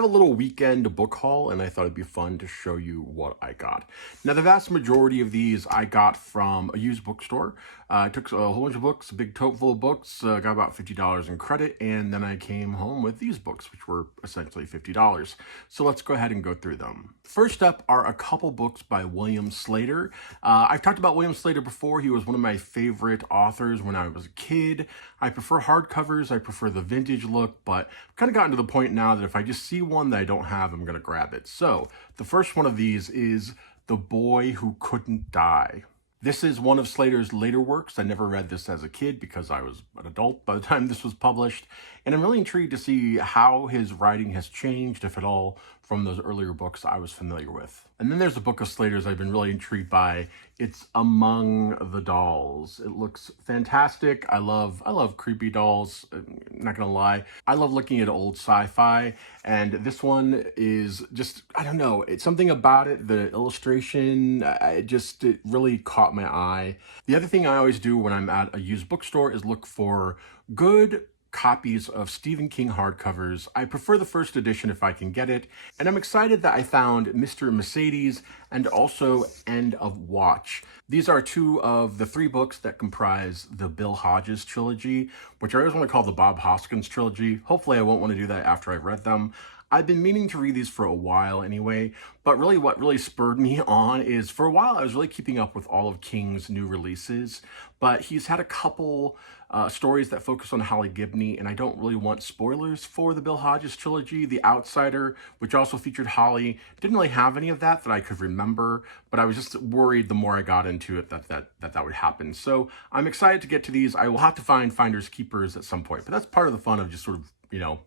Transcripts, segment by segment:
have a little weekend book haul, and I thought it'd be fun to show you what I got. Now, the vast majority of these I got from a used bookstore. I took a whole bunch of books, a big tote full of books, got about $50 in credit, and then I came home with these books, which were essentially $50. So let's go ahead and go through them. First up are a couple books by William Slater. I've talked about William Slater before. He was one of my favorite authors when I was a kid. I prefer hardcovers. I prefer the vintage look, but I've kind of gotten to the point now that if I just see one that I don't have, I'm going to grab it. So the first one of these is The Boy Who Couldn't Die. This is one of Slater's later works. I never read this as a kid because I was an adult by the time this was published. And I'm really intrigued to see how his writing has changed, if at all, from those earlier books I was familiar with. And then there's a book of Slater's I've been really intrigued by. It's Among the Dolls. It looks fantastic. I love creepy dolls. I'm not gonna lie. I love looking at old sci-fi, and this one is just, I don't know, it's something about it, the illustration, it really caught my eye. The other thing I always do when I'm at a used bookstore is look for good copies of Stephen King hardcovers. I prefer the first edition if I can get it, and I'm excited that I found Mr. Mercedes and also End of Watch. These are two of the three books that comprise the Bill Hodges trilogy, which I always want to call the Bob Hoskins trilogy. Hopefully I won't want to do that after I've read them. I've been meaning to read these for a while anyway, but really what really spurred me on is for a while I was really keeping up with all of King's new releases, but he's had a couple stories that focus on Holly Gibney, and I don't really want spoilers for the Bill Hodges trilogy. The Outsider, which also featured Holly, didn't really have any of that I could remember, but I was just worried the more I got into it that would happen. So I'm excited to get to these. I will have to find Finders Keepers at some point, but that's part of the fun of just sort of,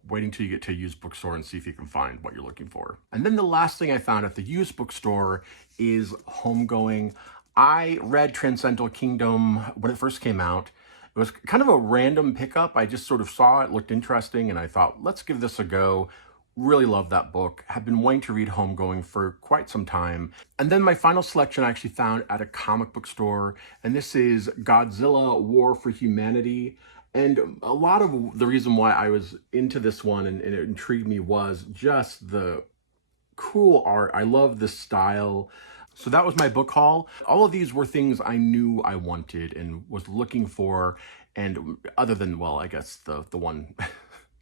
waiting till you get to a used bookstore and see if you can find what you're looking for. And then the last thing I found at the used bookstore is Homegoing. I read Transcendental Kingdom when it first came out. It was kind of a random pickup. I just sort of saw it, looked interesting, and I thought, let's give this a go. Really love that book. Have been wanting to read Homegoing for quite some time. And then my final selection I actually found at a comic book store, and this is Godzilla War for Humanity. And a lot of the reason why I was into this one and it intrigued me was just the cool art. I love the style. So that was my book haul. All of these were things I knew I wanted and was looking for, and other than, well, I guess the one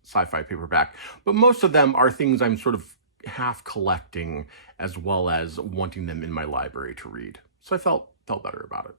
sci-fi paperback. But most of them are things I'm sort of half collecting as well as wanting them in my library to read. So I felt better about it.